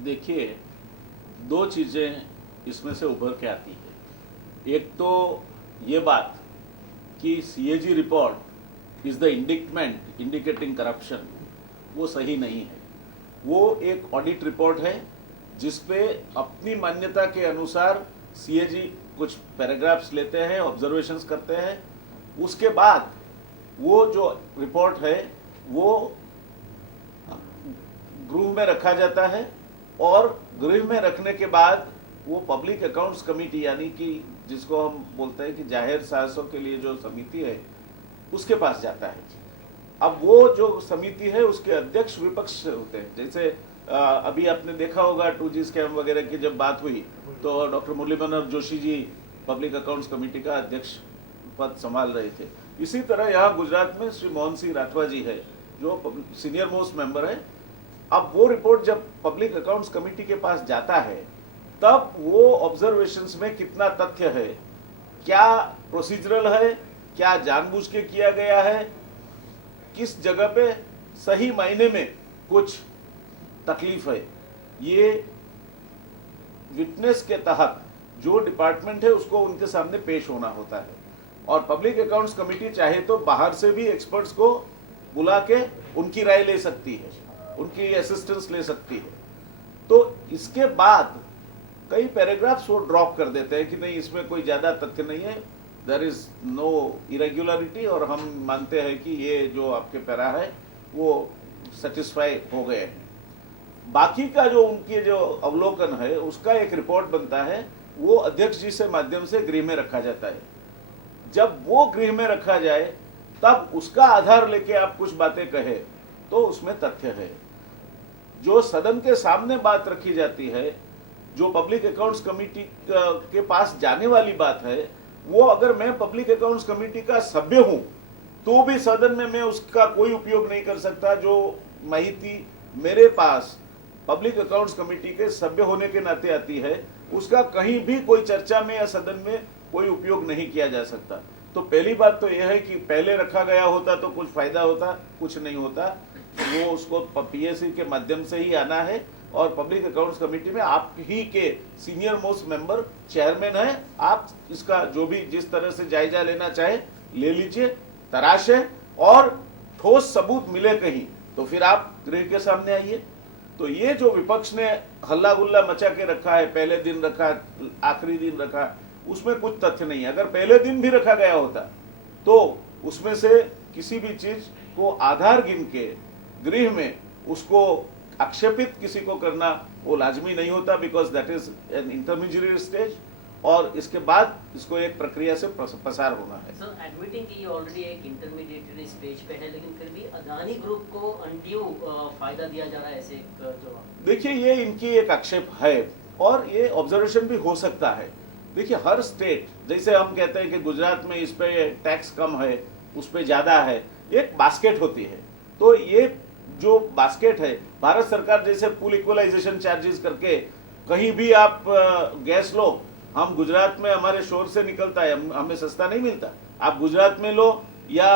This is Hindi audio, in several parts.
देखिए, दो चीज़ें इसमें से उभर के आती है। एक तो ये बात कि CAG report is the indictment indicating corruption, वो सही नहीं है। वो एक ऑडिट रिपोर्ट है जिसपे अपनी मान्यता के अनुसार सीएजी कुछ पैराग्राफ्स लेते हैं, ऑब्जर्वेशंस करते हैं, उसके बाद वो जो रिपोर्ट है वो गृह में रखा जाता है और गृह में रखने के बाद वो पब्लिक अकाउंट्स कमेटी, यानी कि जिसको हम बोलते हैं कि जाहिर साहसों के लिए जो समिति है, उसके पास जाता है। अब वो जो समिति है उसके अध्यक्ष विपक्ष से होते हैं। जैसे अभी आपने देखा होगा 2G स्कैम वगैरह की जब बात हुई तो doctor Murli Manohar Joshi ji public accounts committee का अध्यक्ष पद संभाल रहे थे। इसी तरह यहाँ गुजरात में श्री मोहन सिंह राठवा जी है जो सीनियर मोस्ट मेंबर है। अब वो रिपोर्ट जब पब्लिक अकाउंट्स कमेटी के पास जाता है तब वो ऑब्जर्वेशंस में कितना तथ्य है, क्या प्रोसीजरल है, क्या जानबूझ के किया गया है, किस जगह पे सही मायने में कुछ तकलीफ है, ये विटनेस के तहत जो डिपार्टमेंट है उसको उनके सामने पेश होना होता है। और पब्लिक अकाउंट्स कमेटी चाहे तो बाहर से भी एक्सपर्ट्स को बुला के उनकी राय ले सकती है, उनकी असिस्टेंस ले सकती है। तो इसके बाद कई पैराग्राफ्स वो ड्रॉप कर देते हैं कि नहीं, इसमें कोई ज्यादा तथ्य नहीं है, देयर इज नो इरेग्युलरिटी, और हम मानते हैं कि ये जो आपके पैरा है वो सेटिस्फाई हो गए हैं। बाकी का जो उनके जो अवलोकन है उसका एक रिपोर्ट बनता है, वो अध्यक्ष जी से माध्यम से गृह में रखा जाता है। जब वो गृह में रखा जाए तब उसका आधार लेके आप कुछ बातें कहे तो उसमें तथ्य है। जो सदन के सामने बात रखी जाती है, जो पब्लिक अकाउंट्स कमेटी के पास जाने वाली बात है, वो अगर मैं पब्लिक अकाउंट्स कमेटी का सभ्य हूं तो भी सदन में मैं उसका कोई उपयोग नहीं कर सकता। जो माहिती मेरे पास पब्लिक अकाउंट्स कमेटी के सभ्य होने के नाते आती है उसका कहीं भी कोई चर्चा में या सदन में कोई उपयोग नहीं किया जा सकता। तो पहली बात तो यह है कि पहले रखा गया होता तो कुछ फायदा होता, कुछ नहीं होता। वो उसको पीएससी के माध्यम से ही आना है और पब्लिक अकाउंट्स कमेटी में आप ही के सीनियर मोस्ट मेंबर चेयरमैन है। आप इसका जो भी जिस तरह से जायजा लेना चाहे ले लीजिए, तराशे, और ठोस सबूत मिले कहीं तो फिर आप गृह के सामने आइए। तो ये जो विपक्ष ने हल्ला गुल्ला मचा के रखा है, पहले दिन रखा, आखिरी दिन रखा, उसमें कुछ तथ्य नहीं है। अगर पहले दिन भी रखा गया होता तो उसमें से किसी भी चीज को आधार गिन के गृह में उसको आक्षेपित किसी को करना वो लाजमी नहीं होता, because that is an intermediate stage, और इसके बाद इसको एक प्रक्रिया से पसार होना है। सर, एडमिटिंग कि ये ऑलरेडी एक इंटरमीडिएट स्टेज पे है, लेकिन फिर भी अदानी ग्रुप को अनड्यू फायदा दिया जा रहा है, ऐसे जवाब। देखिए, ये इनकी एक आक्षेप है और ये ऑब्जर्वेशन भी हो सकता है। देखिए, हर स्टेट, जैसे हम कहते हैं कि गुजरात में इस पे टैक्स कम है, उस पे ज्यादा है, एक बास्केट होती है। तो ये जो बास्केट है, भारत सरकार जैसे पूल इक्वलाइजेशन चार्जेस करके कहीं भी आप गैस लो, हम गुजरात में हमारे शोर से निकलता है, हमें सस्ता नहीं मिलता। आप गुजरात में लो या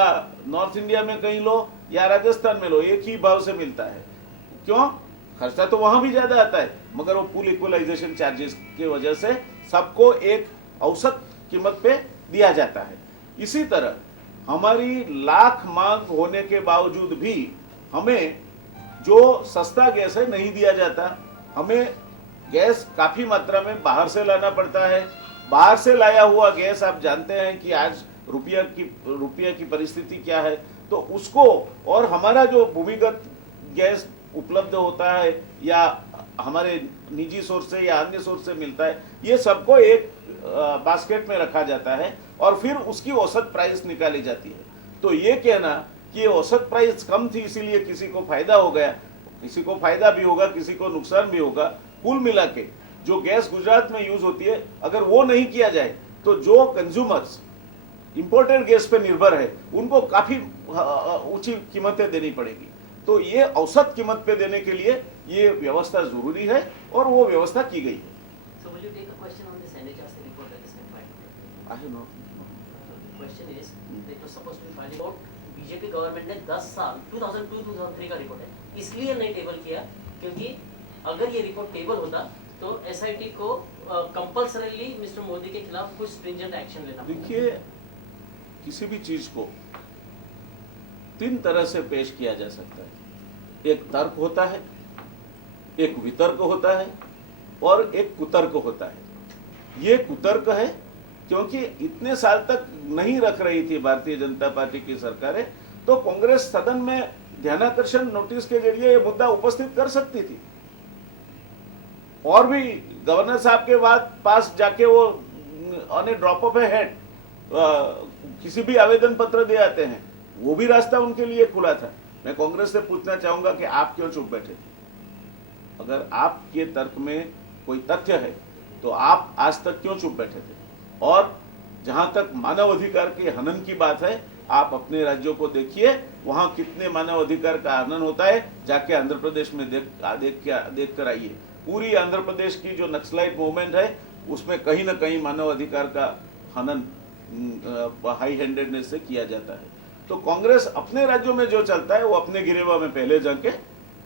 नॉर्थ इंडिया में कहीं लो या राजस्थान में लो, एक ही भाव से मिलता है। क्यों? खर्चा तो वहां भी ज्यादा आता है, मगर वो पूल इक्वलाइजेशन चार्जेस की वजह से सबको एक औसत कीमत पे दिया जाता है। इसी तरह हमारी लाख मांग होने के बावजूद भी हमें जो सस्ता गैस है नहीं दिया जाता। हमें गैस काफी मात्रा में बाहर से लाना पड़ता है। बाहर से लाया हुआ गैस, आप जानते हैं कि आज रुपया की परिस्थिति क्या है, तो उसको, और हमारा जो भूमिगत गैस उपलब्ध होता है या हमारे निजी सोर्स से या अन्य सोर्स से मिलता है, ये सबको एक बास्केट में रखा जाता है और फिर उसकी औसत प्राइस निकाली जाती है। तो ये कहना कि औसत प्राइस कम थी इसीलिए किसी को फायदा हो गया, किसी को फायदा भी होगा, किसी को नुकसान भी होगा। कुल मिला के जो गैस गुजरात में यूज होती है, अगर वो नहीं किया जाए तो जो कंज्यूमर्स इंपोर्टेड गैस पे निर्भर है उनको काफी ऊंची कीमतें देनी पड़ेगी। तो ये औसत कीमत पे देने के लिए ये व्यवस्था जरूरी है और वो व्यवस्था की गई है। So will you take a question on this NHRC report that has been filed? I don't know. The question is, it was supposed to be filed about BJP government ने 10 साल 2002-2003 का रिपोर्ट है, इसलिए नहीं टेबल किया क्योंकि अगर ये रिपोर्ट टेबल होता तो एसआईटी को कंपल्सरीली मिस्टर मोदी के खिलाफ कुछ स्ट्रिंजेंट एक्शन लेना होगा। देखिए, किसी भी चीज को 3 तरह से पेश किया जा सकता है। एक तर्क होता है, एक वितर्क होता है और एक कुतर्क होता है। ये कुतर्क है क्योंकि इतने साल तक नहीं रख रही थी भारतीय जनता पार्टी की सरकारें, तो कांग्रेस सदन में ध्यानाकर्षण नोटिस के जरिए ये मुद्दा उपस्थित कर सकती थी और भी गवर्नर साहब के बाद पास जाके वो on A drop of A head किसी भी आवेदन पत्र दे आते हैं, वो भी रास्ता उनके लिए खुला था। मैं कांग्रेस से पूछना चाहूंगा कि आप क्यों चुप बैठे थे? अगर आपके तर्क में कोई तथ्य है तो आप आज तक क्यों चुप बैठे थे? और जहां तक मानव अधिकार के हनन की बात है, आप अपने राज्यों को देखिए, वहां कितने मानव अधिकार का हनन होता है, जाके आंध्र प्रदेश में देख कर आइए। पूरी आंध्र प्रदेश की जो नक्सलाइट मूवमेंट है उसमें कहीं ना कहीं मानव अधिकार का हनन हाई हैंडेडनेस से किया जाता है। तो कांग्रेस अपने राज्यों में जो चलता है वो अपने गिरेवा में पहले जाके,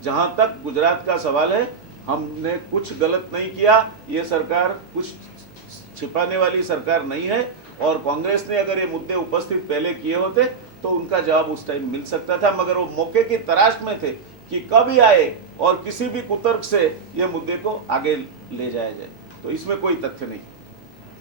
जहां तक गुजरात का सवाल है, हमने कुछ गलत नहीं किया, ये सरकार कुछ छिपाने वाली सरकार नहीं है। और कांग्रेस ने अगर ये मुद्दे उपस्थित पहले किए होते तो उनका जवाब उस टाइम मिल सकता था, मगर वो मौके की तलाश में थे कि कब ये आए और किसी भी कुतर्क से ये मुद्दे को आगे ले जाया जाए। तो इसमें कोई तथ्य नहीं।